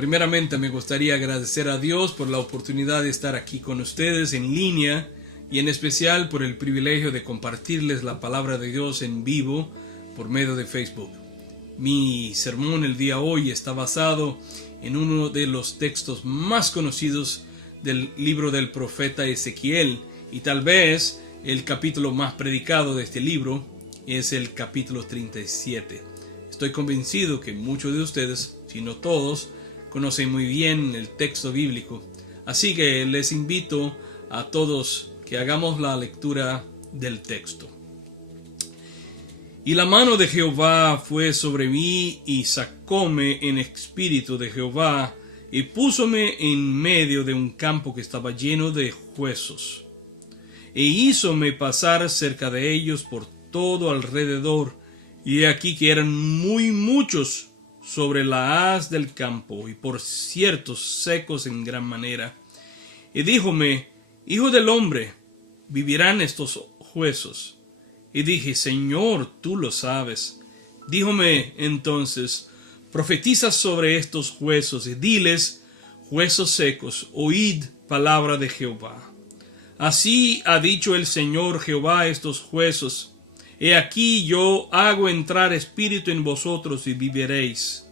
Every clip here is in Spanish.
Primeramente me gustaría agradecer a Dios por la oportunidad de estar aquí con ustedes en línea y en especial por el privilegio de compartirles la palabra de Dios en vivo por medio de Facebook. Mi sermón el día de hoy está basado en uno de los textos más conocidos del libro del profeta Ezequiel, y tal vez el capítulo más predicado de este libro es el capítulo 37. Estoy convencido que muchos de ustedes, si no todos, conocen muy bien el texto bíblico, así que les invito a todos que hagamos la lectura del texto. Y la mano de Jehová fue sobre mí, y sacóme en espíritu de Jehová, y púsome en medio de un campo que estaba lleno de huesos, e hízome pasar cerca de ellos por todo alrededor, y he aquí que eran muy muchos sobre la haz del campo, y por ciertos secos en gran manera. Y díjome: Hijo del hombre, ¿vivirán estos huesos? Y dije: Señor, tú lo sabes. Díjome entonces: profetiza sobre estos huesos, y diles: huesos secos, oíd palabra de Jehová. Así ha dicho el Señor Jehová a estos huesos: He aquí yo hago entrar espíritu en vosotros y viviréis.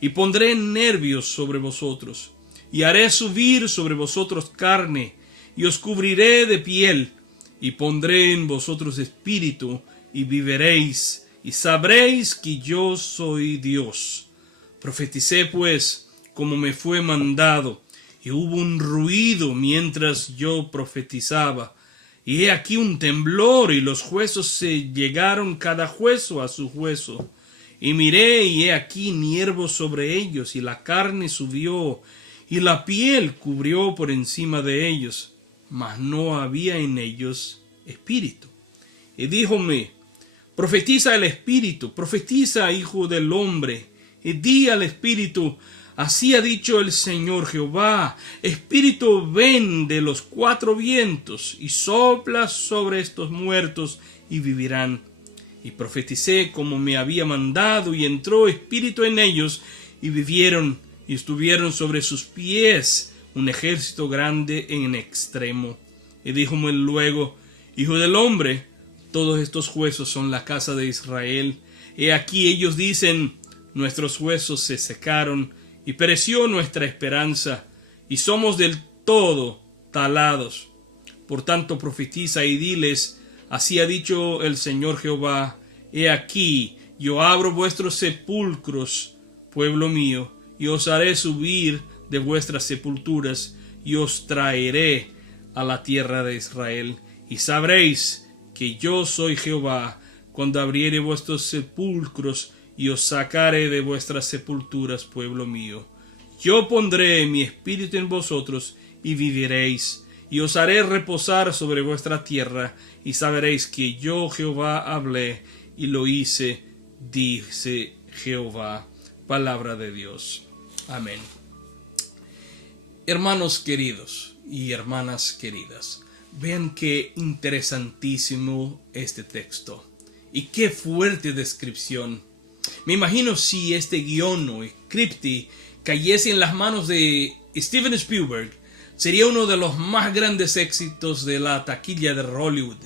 Y pondré nervios sobre vosotros, y haré subir sobre vosotros carne, y os cubriré de piel, y pondré en vosotros espíritu, y viviréis, y sabréis que yo soy Dios. Profeticé pues como me fue mandado, y hubo un ruido mientras yo profetizaba. Y he aquí un temblor, y los huesos se llegaron cada hueso a su hueso. Y miré, y he aquí nervios sobre ellos, y la carne subió, y la piel cubrió por encima de ellos, mas no había en ellos espíritu. Y díjome: profetiza el espíritu, profetiza, hijo del hombre, y di al espíritu: así ha dicho el Señor Jehová, espíritu, ven de los cuatro vientos, y sopla sobre estos muertos, y vivirán. Y profeticé como me había mandado, y entró espíritu en ellos, y vivieron, y estuvieron sobre sus pies un ejército grande en extremo. Y díjome luego: Hijo del hombre, todos estos huesos son la casa de Israel. He aquí ellos dicen: nuestros huesos se secaron, y pereció nuestra esperanza, y somos del todo talados. Por tanto profetiza y diles: así ha dicho el Señor Jehová: he aquí yo abro vuestros sepulcros, pueblo mío, y os haré subir de vuestras sepulturas, y os traeré a la tierra de Israel. Y sabréis que yo soy Jehová, cuando abriere vuestros sepulcros, y os sacaré de vuestras sepulturas, pueblo mío. Yo pondré mi espíritu en vosotros, y viviréis, y os haré reposar sobre vuestra tierra, y sabréis que yo Jehová hablé, y lo hice, dice Jehová. Palabra de Dios. Amén. Hermanos queridos y hermanas queridas, vean qué interesantísimo este texto, y qué fuerte descripción. Me imagino si este guión o script cayese en las manos de Steven Spielberg, sería uno de los más grandes éxitos de la taquilla de Hollywood.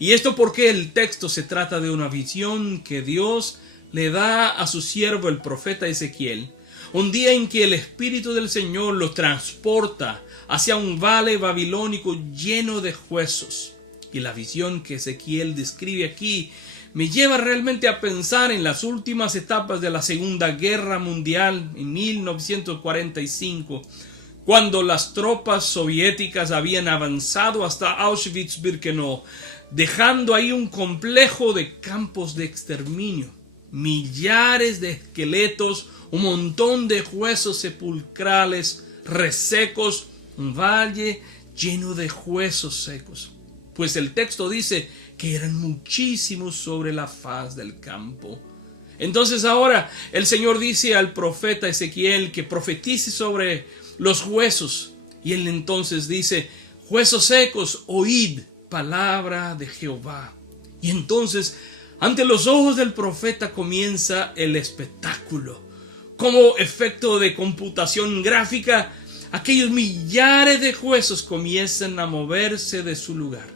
Y esto porque el texto se trata de una visión que Dios le da a su siervo el profeta Ezequiel, un día en que el Espíritu del Señor lo transporta hacia un valle babilónico lleno de huesos. Y la visión que Ezequiel describe aquí me lleva realmente a pensar en las últimas etapas de la Segunda Guerra Mundial en 1945, cuando las tropas soviéticas habían avanzado hasta Auschwitz-Birkenau, dejando ahí un complejo de campos de exterminio, millares de esqueletos, un montón de huesos sepulcrales resecos, un valle lleno de huesos secos. Pues el texto dice que eran muchísimos sobre la faz del campo. Entonces ahora el Señor dice al profeta Ezequiel que profetice sobre los huesos. Y él entonces dice: huesos secos, oíd palabra de Jehová. Y entonces ante los ojos del profeta comienza el espectáculo. como efecto de computación gráfica, aquellos millares de huesos comienzan a moverse de su lugar.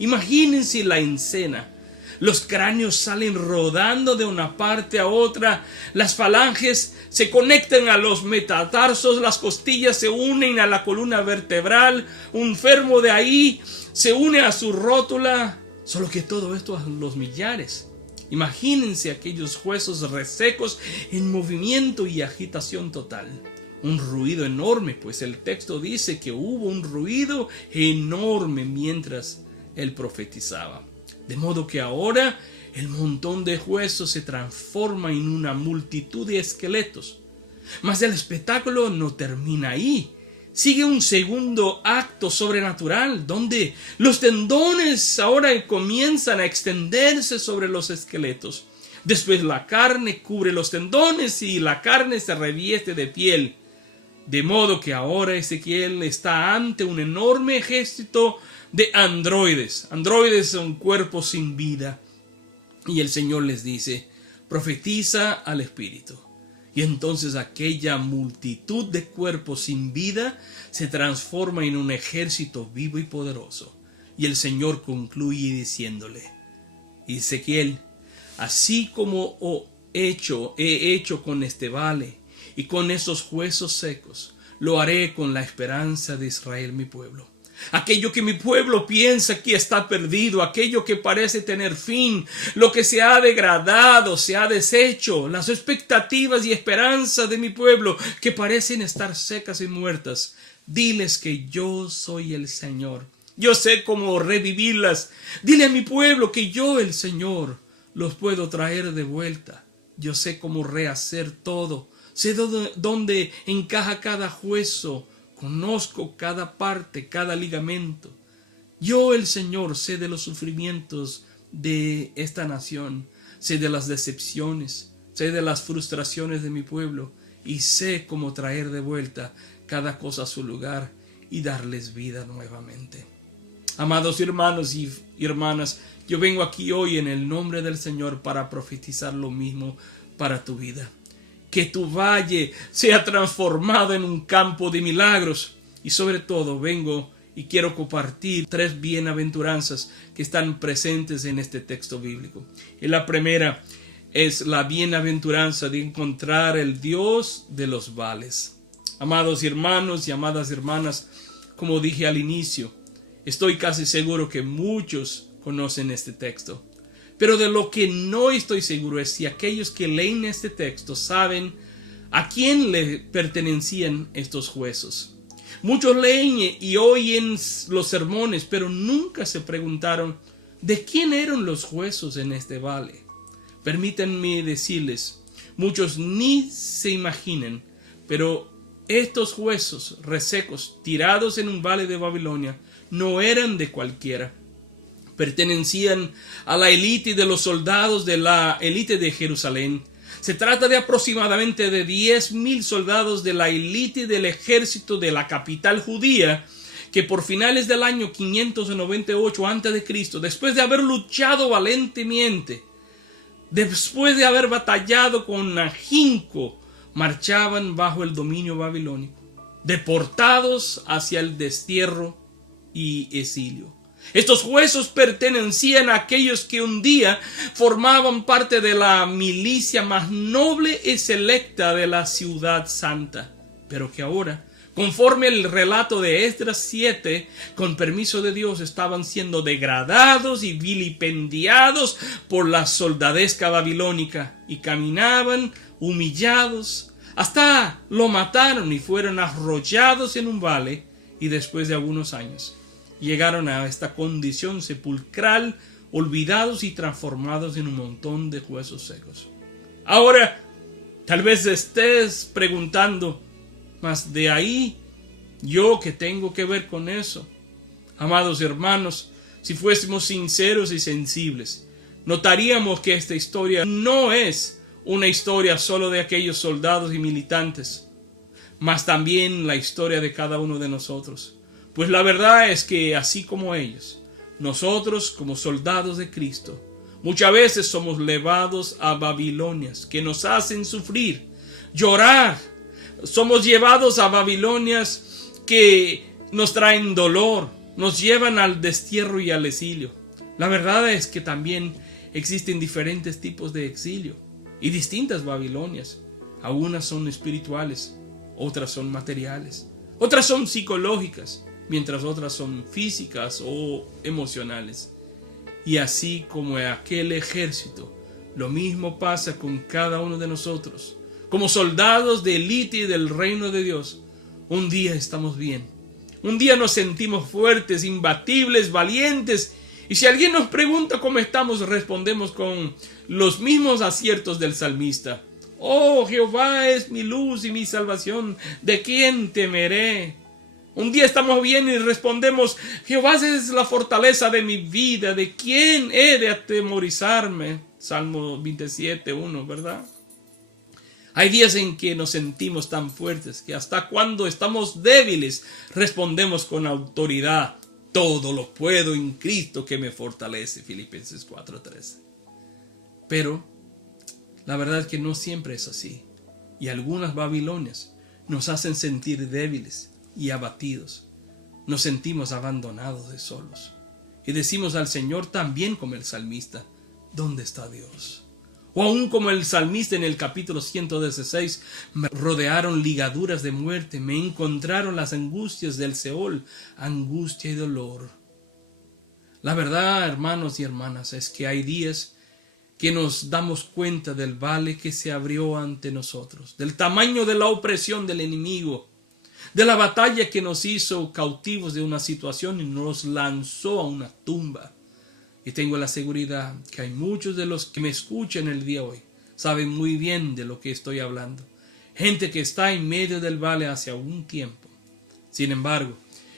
Imagínense la escena. Los cráneos salen rodando de una parte a otra, las falanges se conectan a los metatarsos, las costillas se unen a la columna vertebral, un fermo de ahí se une a su rótula, solo que todo esto a los millares. Imagínense aquellos huesos resecos en movimiento y agitación total. Un ruido enorme, pues el texto dice que hubo un ruido enorme mientras él profetizaba. De modo que ahora el montón de huesos se transforma en una multitud de esqueletos. Mas el espectáculo no termina ahí. Sigue un segundo acto sobrenatural donde los tendones ahora comienzan a extenderse sobre los esqueletos. Después la carne cubre los tendones y la carne se revieste de piel. De modo que ahora Ezequiel está ante un enorme ejército de androides. Androides son cuerpos sin vida. Y el Señor les dice: profetiza al Espíritu. Y entonces aquella multitud de cuerpos sin vida se transforma en un ejército vivo y poderoso. Y el Señor concluye diciéndole: Ezequiel, así como he hecho con este vale y con esos huesos secos, lo haré con la esperanza de Israel, mi pueblo. Aquello que mi pueblo piensa que está perdido, aquello que parece tener fin, lo que se ha degradado, se ha deshecho, las expectativas y esperanzas de mi pueblo que parecen estar secas y muertas. Diles que yo soy el Señor. Yo sé cómo revivirlas. Dile a mi pueblo que yo, el Señor, los puedo traer de vuelta. Yo sé cómo rehacer todo. Sé dónde encaja cada hueso. Conozco cada parte, cada ligamento. Yo, el Señor, sé de los sufrimientos de esta nación. Sé de las decepciones. Sé de las frustraciones de mi pueblo. Y sé cómo traer de vuelta cada cosa a su lugar y darles vida nuevamente. Amados hermanos y hermanas, yo vengo aquí hoy en el nombre del Señor para profetizar lo mismo para tu vida. Que tu valle sea transformado en un campo de milagros. Y sobre todo vengo y quiero compartir 3 bienaventuranzas que están presentes en este texto bíblico. Y la primera es la bienaventuranza de encontrar el Dios de los vales. Amados hermanos y amadas hermanas, como dije al inicio, estoy casi seguro que muchos conocen este texto. Pero de lo que no estoy seguro es si aquellos que leen este texto saben a quién le pertenecían estos huesos. Muchos leen y oyen los sermones, pero nunca se preguntaron de quién eran los huesos en este vale. Permítanme decirles, muchos ni se imaginan, pero estos huesos resecos tirados en un vale de Babilonia no eran de cualquiera. Pertenecían a la élite de los soldados de la élite de Jerusalén. Se trata de aproximadamente de 10,000 soldados de la élite del ejército de la capital judía que por finales del año 598 a.C., después de haber luchado valentemente, después de haber batallado con ahínco, marchaban bajo el dominio babilónico, deportados hacia el destierro y exilio. Estos huesos pertenecían a aquellos que un día formaban parte de la milicia más noble y selecta de la ciudad santa, pero que ahora, conforme el relato de Esdras 7, con permiso de Dios, estaban siendo degradados y vilipendiados por la soldadesca babilónica y caminaban humillados. Hasta lo mataron y fueron arrollados en un vale, y después de algunos años llegaron a esta condición sepulcral, olvidados y transformados en un montón de huesos secos. Ahora, tal vez estés preguntando, ¿mas de ahí yo qué tengo que ver con eso? Amados hermanos, si fuésemos sinceros y sensibles, notaríamos que esta historia no es una historia solo de aquellos soldados y militantes, mas también la historia de cada uno de nosotros. Pues la verdad es que así como ellos, nosotros como soldados de Cristo, muchas veces somos llevados a Babilonias que nos hacen sufrir, llorar. Somos llevados a Babilonias que nos traen dolor, nos llevan al destierro y al exilio. La verdad es que también existen diferentes tipos de exilio y distintas Babilonias. Algunas son espirituales, otras son materiales, otras son psicológicas, mientras otras son físicas o emocionales. Y así como aquel ejército, lo mismo pasa con cada uno de nosotros. Como soldados de élite del reino de Dios, un día estamos bien. Un día nos sentimos fuertes, imbatibles, valientes. Y si alguien nos pregunta cómo estamos, respondemos con los mismos aciertos del salmista. Oh, Jehová es mi luz y mi salvación. ¿De quién temeré? Un día estamos bien y respondemos, Jehová es la fortaleza de mi vida. ¿De quién he de atemorizarme? Salmo 27:1, ¿verdad? Hay días en que nos sentimos tan fuertes que hasta cuando estamos débiles respondemos con autoridad. Todo lo puedo en Cristo que me fortalece. Filipenses 4:13. Pero la verdad es que no siempre es así. Y algunas Babilonias nos hacen sentir débiles y abatidos. Nos sentimos abandonados y solos. Y decimos al Señor también como el salmista, ¿dónde está Dios? O aún como el salmista en el capítulo 116, me rodearon ligaduras de muerte, me encontraron las angustias del Seol, angustia y dolor. La verdad, hermanos y hermanas, es que hay días que nos damos cuenta del vale que se abrió ante nosotros, del tamaño de la opresión del enemigo, de la batalla que nos hizo cautivos de una situación y nos lanzó a una tumba. Y tengo la seguridad que hay muchos de los que me escuchan el día de hoy, saben muy bien de lo que estoy hablando. Gente que está en medio del vale hace algún tiempo. Sin embargo,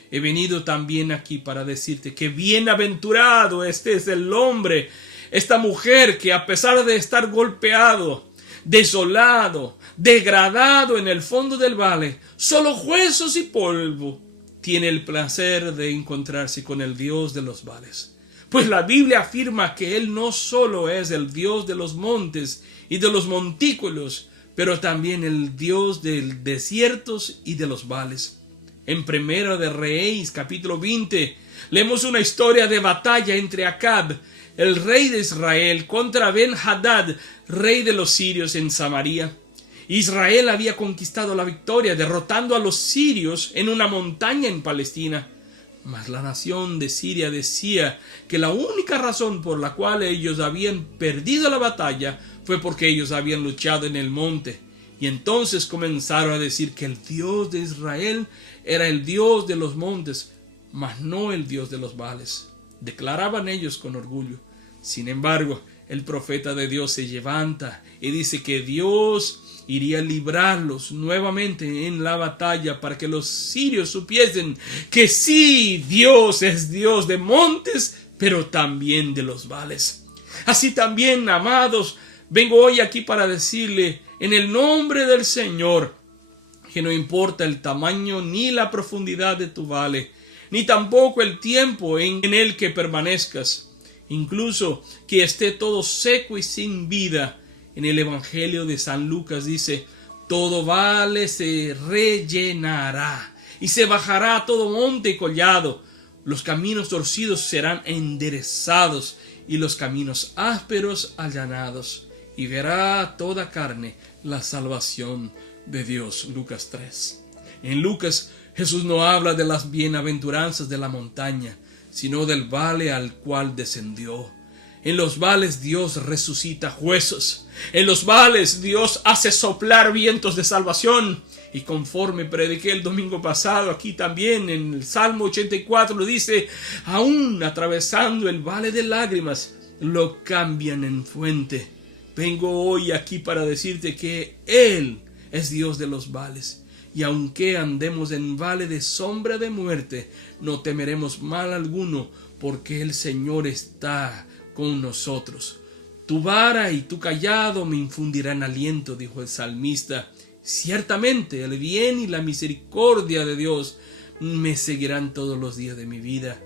he venido también aquí para decirte que bienaventurado este es el hombre, esta mujer que a pesar de estar golpeado, desolado, degradado en el fondo del vale, solo huesos y polvo, tiene el placer de encontrarse con el Dios de los vales. Pues la Biblia afirma que Él no solo es el Dios de los montes y de los montículos, pero también el Dios de desiertos y de los vales. En Primera de Reyes, capítulo 20, leemos una historia de batalla entre Acab, el rey de Israel, contra Ben-Hadad, rey de los sirios en Samaria. Israel había conquistado la victoria, derrotando a los sirios en una montaña en Palestina. Mas la nación de Siria decía que la única razón por la cual ellos habían perdido la batalla fue porque ellos habían luchado en el monte. Y entonces comenzaron a decir que el Dios de Israel era el Dios de los montes, mas no el Dios de los vales. Declaraban ellos con orgullo. Sin embargo, el profeta de Dios se levanta y dice que Dios iría a librarlos nuevamente en la batalla para que los sirios supiesen que sí, Dios es Dios de montes, pero también de los vales. Así también, amados, vengo hoy aquí para decirle en el nombre del Señor que no importa el tamaño ni la profundidad de tu vale, ni tampoco el tiempo en el que permanezcas, incluso que esté todo seco y sin vida. En el Evangelio de San Lucas dice, todo vale se rellenará y se bajará todo monte y collado. Los caminos torcidos serán enderezados y los caminos ásperos allanados. Y verá toda carne la salvación de Dios. Lucas 3. En Lucas, Jesús no habla de las bienaventuranzas de la montaña, sino del vale al cual descendió. En los vales Dios resucita huesos. En los vales Dios hace soplar vientos de salvación. Y conforme prediqué el domingo pasado, aquí también en el Salmo 84 lo dice, aún atravesando el vale de lágrimas, lo cambian en fuente. Vengo hoy aquí para decirte que Él es Dios de los vales. Y aunque andemos en vale de sombra de muerte, no temeremos mal alguno, porque el Señor está con nosotros. Tu vara y tu cayado me infundirán aliento, dijo el salmista. Ciertamente el bien y la misericordia de Dios me seguirán todos los días de mi vida.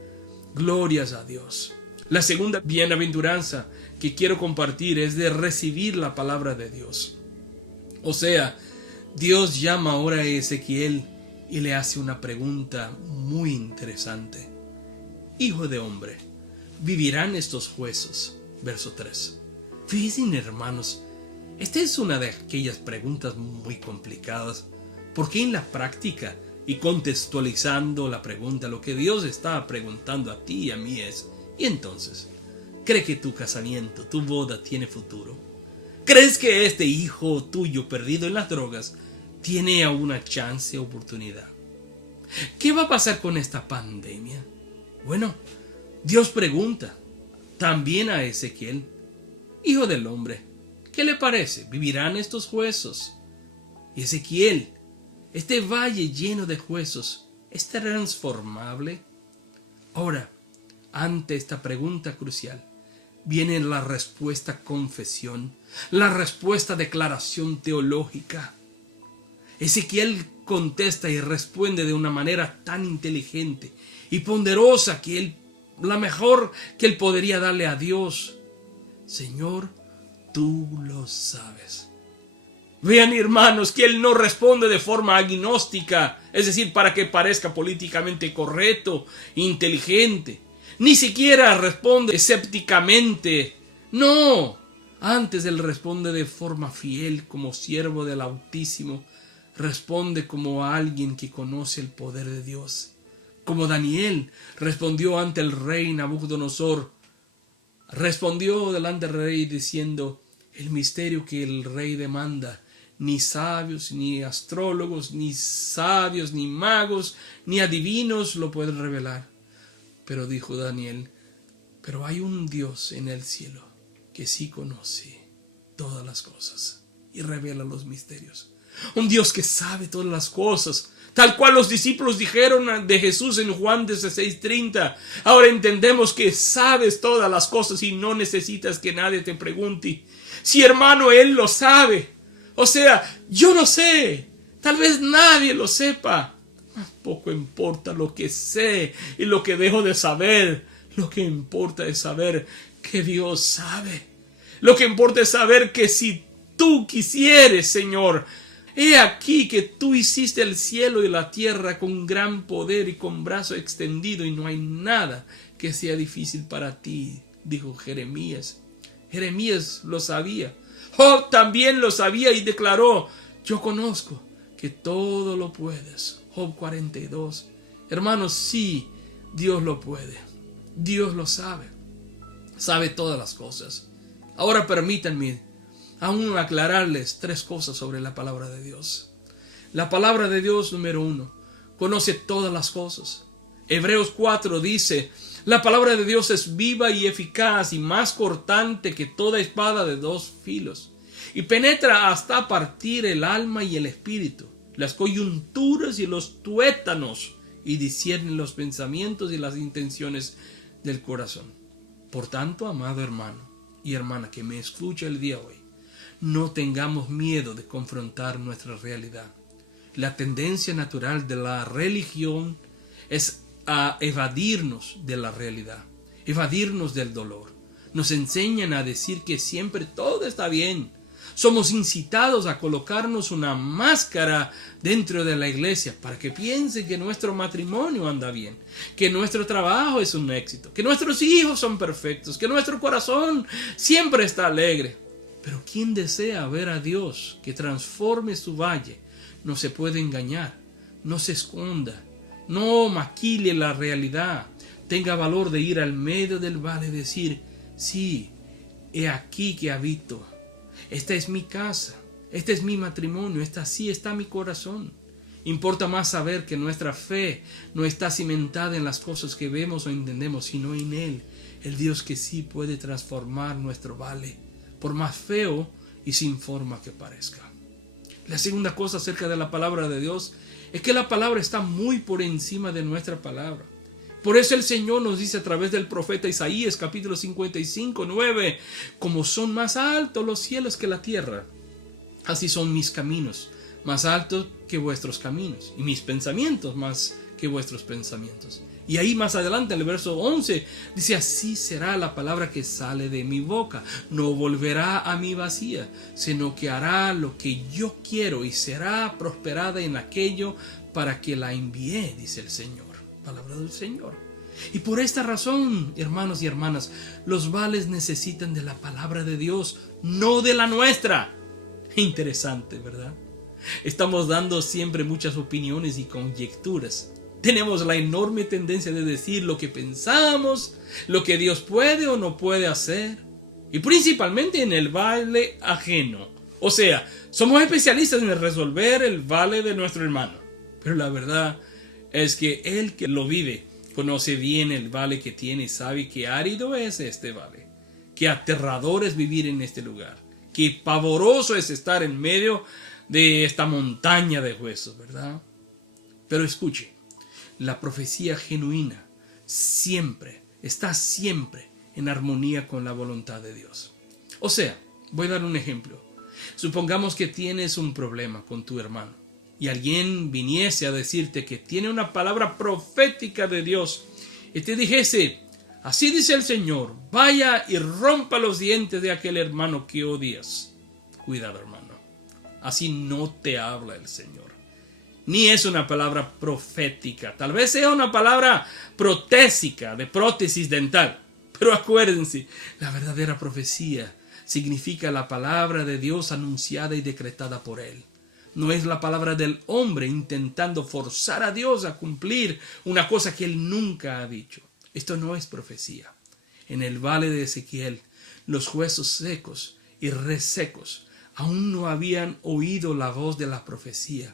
Glorias a Dios. La segunda bienaventuranza que quiero compartir es de recibir la palabra de Dios. O sea, Dios llama ahora a Ezequiel y le hace una pregunta muy interesante. Hijo de hombre, ¿vivirán estos huesos? Verso 3. Fíjense, hermanos, esta es una de aquellas preguntas muy complicadas, porque en la práctica y contextualizando la pregunta, lo que Dios está preguntando a ti y a mí es: ¿y entonces? ¿Cree que tu casamiento, tu boda tiene futuro? ¿Crees que este hijo tuyo perdido en las drogas tiene alguna chance, oportunidad? ¿Qué va a pasar con esta pandemia? Bueno, Dios pregunta también a Ezequiel: Hijo del hombre, ¿qué le parece? ¿Vivirán estos huesos? Y Ezequiel, este valle lleno de huesos, ¿es transformable? Ahora, ante esta pregunta crucial, viene la respuesta confesión, la respuesta declaración teológica. Ezequiel contesta y responde de una manera tan inteligente y ponderosa la mejor que él podría darle a Dios. Señor, tú lo sabes. Vean, hermanos, que él no responde de forma agnóstica, es decir, para que parezca políticamente correcto, inteligente. Ni siquiera responde escépticamente. No, antes él responde de forma fiel como siervo del Altísimo. Responde como alguien que conoce el poder de Dios. Como Daniel respondió ante el rey Nabucodonosor. Respondió delante del rey diciendo: el misterio que el rey demanda, ni sabios, ni astrólogos, ni sabios, ni magos, ni adivinos lo pueden revelar. Pero dijo Daniel: pero hay un Dios en el cielo que sí conoce todas las cosas y revela los misterios. Un Dios que sabe todas las cosas, tal cual los discípulos dijeron de Jesús en Juan 16:30. Ahora entendemos que sabes todas las cosas y no necesitas que nadie te pregunte. Si, hermano, Él lo sabe. O sea, yo no sé, tal vez nadie lo sepa. Poco importa lo que sé y lo que dejo de saber. Lo que importa es saber que Dios sabe. Lo que importa es saber que si tú quisieres, Señor, he aquí que tú hiciste el cielo y la tierra con gran poder y con brazo extendido, y no hay nada que sea difícil para ti, dijo Jeremías. Jeremías lo sabía. Job también lo sabía y declaró: yo conozco que todo lo puedes. Job 42. Hermanos, sí, Dios lo puede. Dios lo sabe. Sabe todas las cosas. Ahora permítanme aún aclararles 3 cosas sobre la palabra de Dios. La palabra de Dios, número 1, conoce todas las cosas. Hebreos 4 dice: la palabra de Dios es viva y eficaz y más cortante que toda espada de 2 filos, y penetra hasta partir el alma y el espíritu, las coyunturas y los tuétanos, y discierne los pensamientos y las intenciones del corazón. Por tanto, amado hermano y hermana que me escucha el día de hoy, no tengamos miedo de confrontar nuestra realidad. La tendencia natural de la religión es a evadirnos de la realidad, evadirnos del dolor. Nos enseñan a decir que siempre todo está bien. Somos incitados a colocarnos una máscara dentro de la iglesia para que piensen que nuestro matrimonio anda bien, que nuestro trabajo es un éxito, que nuestros hijos son perfectos, que nuestro corazón siempre está alegre. Pero quien desea ver a Dios que transforme su valle no se puede engañar, no se esconda, no maquille la realidad. Tenga valor de ir al medio del valle y decir: sí, he aquí que habito. Esta es mi casa, este es mi matrimonio, así está mi corazón. Importa más saber que nuestra fe no está cimentada en las cosas que vemos o entendemos, sino en Él, el Dios que sí puede transformar nuestro valle, por más feo y sin forma que parezca. La segunda cosa acerca de la palabra de Dios es que la palabra está muy por encima de nuestra palabra. Por eso el Señor nos dice a través del profeta Isaías, capítulo 55:9, como son más altos los cielos que la tierra, así son mis caminos, más altos que vuestros caminos, y mis pensamientos más que vuestros pensamientos. Y ahí más adelante, en el verso 11, dice: así será la palabra que sale de mi boca. No volverá a mí vacía, sino que hará lo que yo quiero y será prosperada en aquello para que la envié, dice el Señor. Palabra del Señor. Y por esta razón, hermanos y hermanas, los vales necesitan de la palabra de Dios, no de la nuestra. Interesante, ¿verdad? Estamos dando siempre muchas opiniones y conjeturas. Tenemos la enorme tendencia de decir lo que pensamos, lo que Dios puede o no puede hacer, y principalmente en el vale ajeno. O sea, somos especialistas en resolver el vale de nuestro hermano. Pero la verdad es que el que lo vive conoce bien el vale que tiene y sabe qué árido es este vale, qué aterrador es vivir en este lugar, qué pavoroso es estar en medio de esta montaña de huesos, ¿verdad? Pero escuche, la profecía genuina está siempre en armonía con la voluntad de Dios. O sea, voy a dar un ejemplo. Supongamos que tienes un problema con tu hermano y alguien viniese a decirte que tiene una palabra profética de Dios y te dijese: así dice el Señor, vaya y rompa los dientes de aquel hermano que odias. Cuidado, hermano. Así no te habla el Señor. Ni es una palabra profética. Tal vez sea una palabra protésica, de prótesis dental. Pero acuérdense, la verdadera profecía significa la palabra de Dios anunciada y decretada por Él. No es la palabra del hombre intentando forzar a Dios a cumplir una cosa que Él nunca ha dicho. Esto no es profecía. En el valle de Ezequiel, los huesos secos y resecos aún no habían oído la voz de la profecía.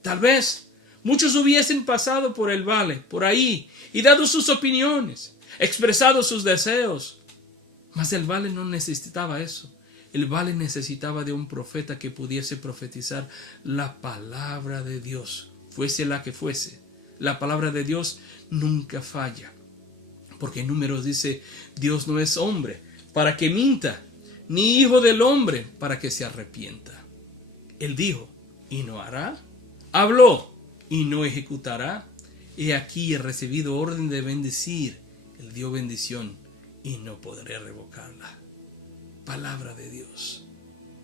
Tal vez muchos hubiesen pasado por el valle, por ahí, y dado sus opiniones, expresado sus deseos. Mas el valle no necesitaba eso. El valle necesitaba de un profeta que pudiese profetizar la palabra de Dios, fuese la que fuese. La palabra de Dios nunca falla. Porque en Números dice: Dios no es hombre para que minta, ni hijo del hombre para que se arrepienta. Él dijo, y no hará. Habló, y no ejecutará. He aquí he recibido orden de bendecir. Él dio bendición, y no podré revocarla. Palabra de Dios.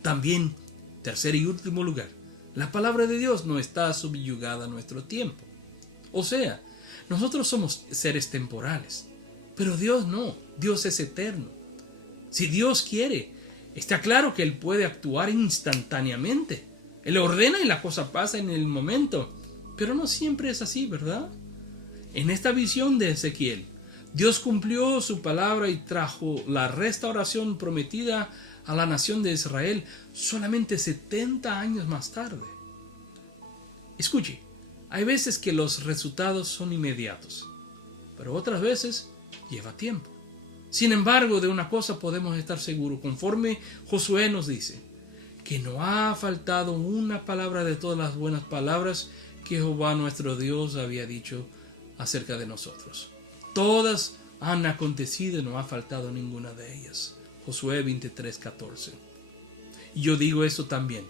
También, tercer y último lugar, la palabra de Dios no está subyugada a nuestro tiempo. O sea, nosotros somos seres temporales, pero Dios no. Dios es eterno. Si Dios quiere, está claro que Él puede actuar instantáneamente. Él ordena y la cosa pasa en el momento. Pero no siempre es así, ¿verdad? En esta visión de Ezequiel, Dios cumplió su palabra y trajo la restauración prometida a la nación de Israel solamente 70 años más tarde. Escuche, hay veces que los resultados son inmediatos, pero otras veces lleva tiempo. Sin embargo, de una cosa podemos estar seguros, conforme Josué nos dice, que no ha faltado una palabra de todas las buenas palabras que Jehová nuestro Dios había dicho acerca de nosotros. Todas han acontecido y no ha faltado ninguna de ellas. Josué 23:14. Y yo digo esto también,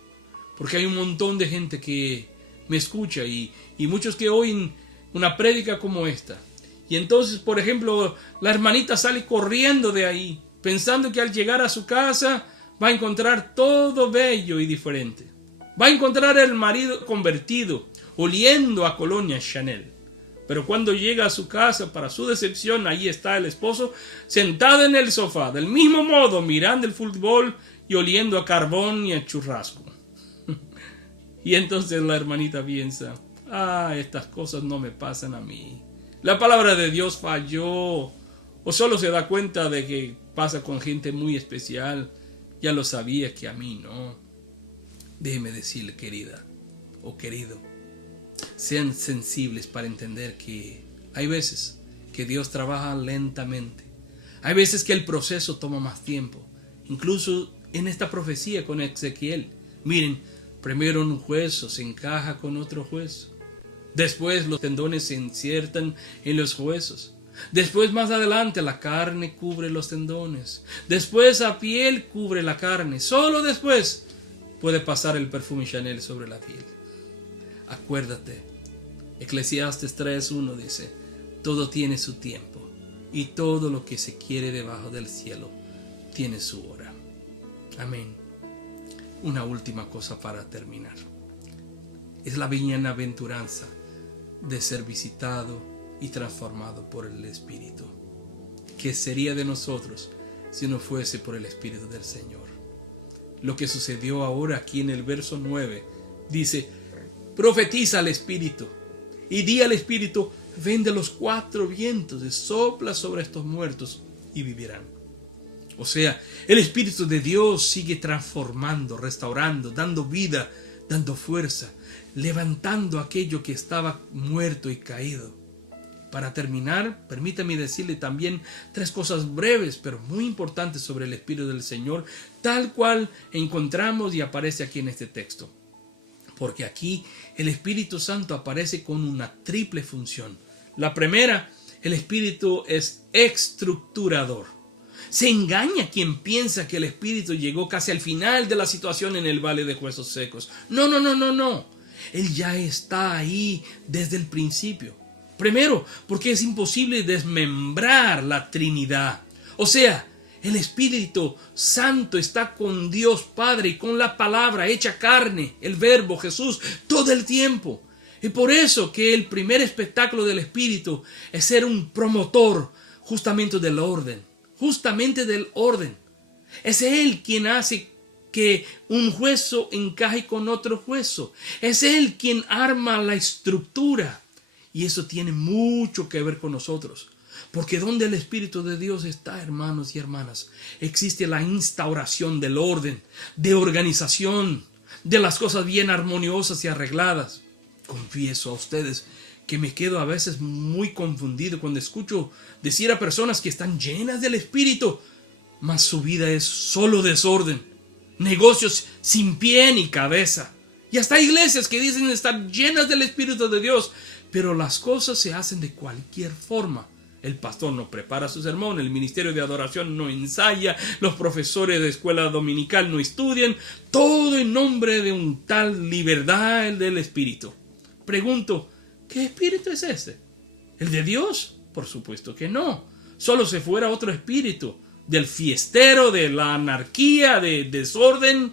porque hay un montón de gente que me escucha y muchos que oyen una prédica como esta. Y entonces, por ejemplo, la hermanita sale corriendo de ahí, pensando que al llegar a su casa va a encontrar todo bello y diferente. Va a encontrar el marido convertido, oliendo a colonia Chanel. Pero cuando llega a su casa, para su decepción, ahí está el esposo sentado en el sofá, del mismo modo, mirando el fútbol y oliendo a carbón y a churrasco. Y entonces la hermanita piensa, estas cosas no me pasan a mí. La palabra de Dios falló. O solo se da cuenta de que pasa con gente muy especial. Ya lo sabía que a mí no. Déjeme decirle, querida o querido, sean sensibles para entender que hay veces que Dios trabaja lentamente. Hay veces que el proceso toma más tiempo. Incluso en esta profecía con Ezequiel. Miren, primero un hueso se encaja con otro hueso. Después los tendones se insertan en los huesos. Después, más adelante, la carne cubre los tendones. Después la piel cubre la carne. Solo después puede pasar el perfume Chanel sobre la piel. Acuérdate, Eclesiastes 3:1 dice, Todo tiene su tiempo y todo lo que se quiere debajo del cielo tiene su hora. Amén. Una última cosa para terminar. Es la bienaventuranza de ser visitado y transformado por el Espíritu. ¿Qué sería de nosotros si no fuese por el Espíritu del Señor? Lo que sucedió ahora aquí en el verso 9 dice: profetiza al Espíritu y di al Espíritu: ven de los cuatro vientos y sopla sobre estos muertos y vivirán. O sea, el Espíritu de Dios sigue transformando, restaurando, dando vida, dando fuerza, levantando aquello que estaba muerto y caído. Para terminar, permítame decirle también tres cosas breves pero muy importantes sobre el Espíritu del Señor, tal cual encontramos y aparece aquí en este texto. Porque aquí el Espíritu Santo aparece con una triple función. La primera, el Espíritu es estructurador. Se engaña quien piensa que el Espíritu llegó casi al final de la situación en el valle de huesos secos. No. Él ya está ahí desde el principio. Primero, porque es imposible desmembrar la Trinidad. O sea, el Espíritu Santo está con Dios Padre y con la palabra hecha carne, el Verbo Jesús, todo el tiempo. Y por eso que el primer espectáculo del Espíritu es ser un promotor justamente del orden. Es Él quien hace que un hueso encaje con otro hueso. Es Él quien arma la estructura. Y eso tiene mucho que ver con nosotros. Porque donde el Espíritu de Dios está, hermanos y hermanas, existe la instauración del orden, de organización, de las cosas bien armoniosas y arregladas. Confieso a ustedes que me quedo a veces muy confundido cuando escucho decir a personas que están llenas del Espíritu, mas su vida es solo desorden, negocios sin pie ni cabeza. Y hasta iglesias que dicen estar llenas del Espíritu de Dios, pero las cosas se hacen de cualquier forma. El pastor no prepara su sermón, el ministerio de adoración no ensaya, los profesores de escuela dominical no estudian, todo en nombre de un tal libertad del Espíritu. Pregunto, ¿qué espíritu es este? ¿El de Dios? Por supuesto que no. Solo se fuera otro espíritu, del fiestero, de la anarquía, de desorden,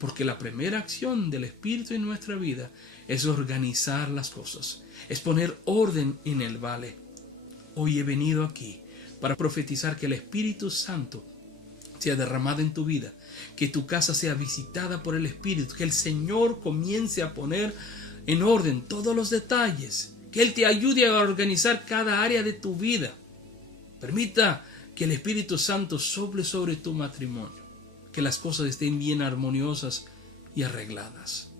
porque la primera acción del Espíritu en nuestra vida es organizar las cosas, es poner orden en el valle. Hoy he venido aquí para profetizar que el Espíritu Santo sea derramado en tu vida, que tu casa sea visitada por el Espíritu, que el Señor comience a poner en orden todos los detalles, que Él te ayude a organizar cada área de tu vida. Permita que el Espíritu Santo sople sobre tu matrimonio, que las cosas estén bien armoniosas y arregladas.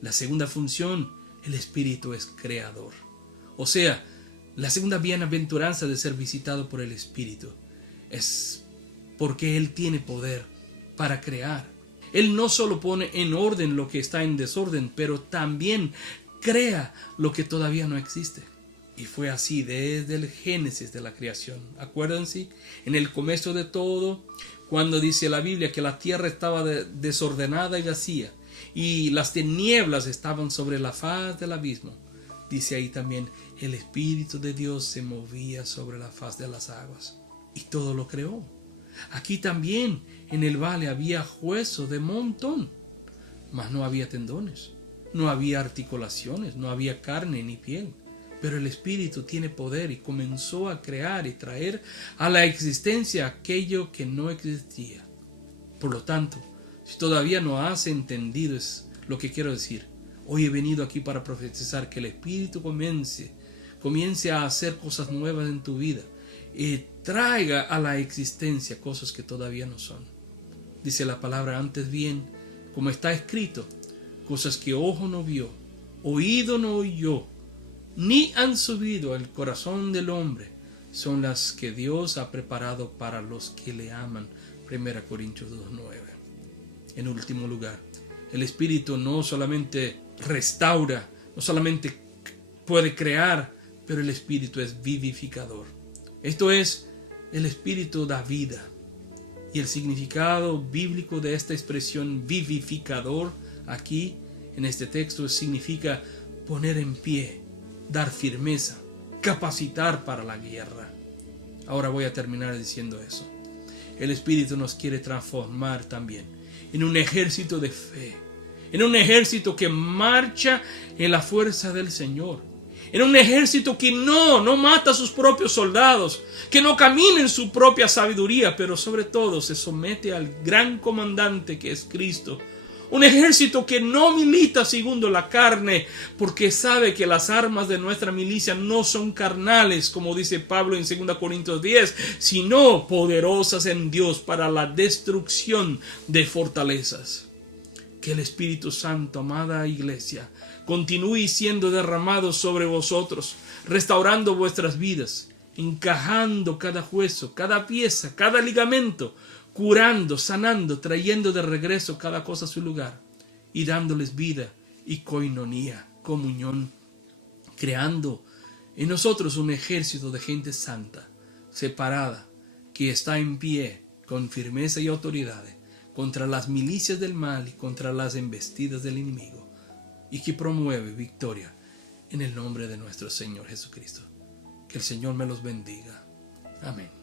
La segunda función, el Espíritu es creador. O sea, la segunda bienaventuranza de ser visitado por el Espíritu es porque Él tiene poder para crear. Él no solo pone en orden lo que está en desorden, pero también crea lo que todavía no existe. Y fue así desde el génesis de la creación. Acuérdense, en el comienzo de todo, cuando dice la Biblia que la tierra estaba desordenada y vacía, y las tinieblas estaban sobre la faz del abismo. Dice ahí también, el Espíritu de Dios se movía sobre la faz de las aguas. Y todo lo creó. Aquí también, en el valle, había hueso de montón. Mas no había tendones, no había articulaciones, no había carne ni piel. Pero el Espíritu tiene poder y comenzó a crear y traer a la existencia aquello que no existía. Por lo tanto, si todavía no has entendido lo que quiero decir, hoy he venido aquí para profetizar que el Espíritu comience a hacer cosas nuevas en tu vida y traiga a la existencia cosas que todavía no son. Dice la palabra antes bien, como está escrito, cosas que ojo no vio, oído no oyó, ni han subido al corazón del hombre, son las que Dios ha preparado para los que le aman. 1 Corintios 2:9. En último lugar, el Espíritu no solamente restaura, no solamente puede crear, pero el Espíritu es vivificador. Esto es, el Espíritu da vida. Y el significado bíblico de esta expresión vivificador aquí en este texto significa poner en pie, dar firmeza, capacitar para la guerra. Ahora voy a terminar diciendo eso. El Espíritu nos quiere transformar también en un ejército de fe, en un ejército que marcha en la fuerza del Señor, en un ejército que no mata a sus propios soldados, que no camina en su propia sabiduría, pero sobre todo se somete al gran comandante que es Cristo. Un ejército que no milita segundo la carne, porque sabe que las armas de nuestra milicia no son carnales, como dice Pablo en 2 Corintios 10, sino poderosas en Dios para la destrucción de fortalezas. Que el Espíritu Santo, amada iglesia, continúe siendo derramado sobre vosotros, restaurando vuestras vidas, encajando cada hueso, cada pieza, cada ligamento, curando, sanando, trayendo de regreso cada cosa a su lugar y dándoles vida y coinonía, comunión, creando en nosotros un ejército de gente santa, separada, que está en pie con firmeza y autoridad contra las milicias del mal y contra las embestidas del enemigo, y que promueve victoria en el nombre de nuestro Señor Jesucristo. Que el Señor me los bendiga. Amén.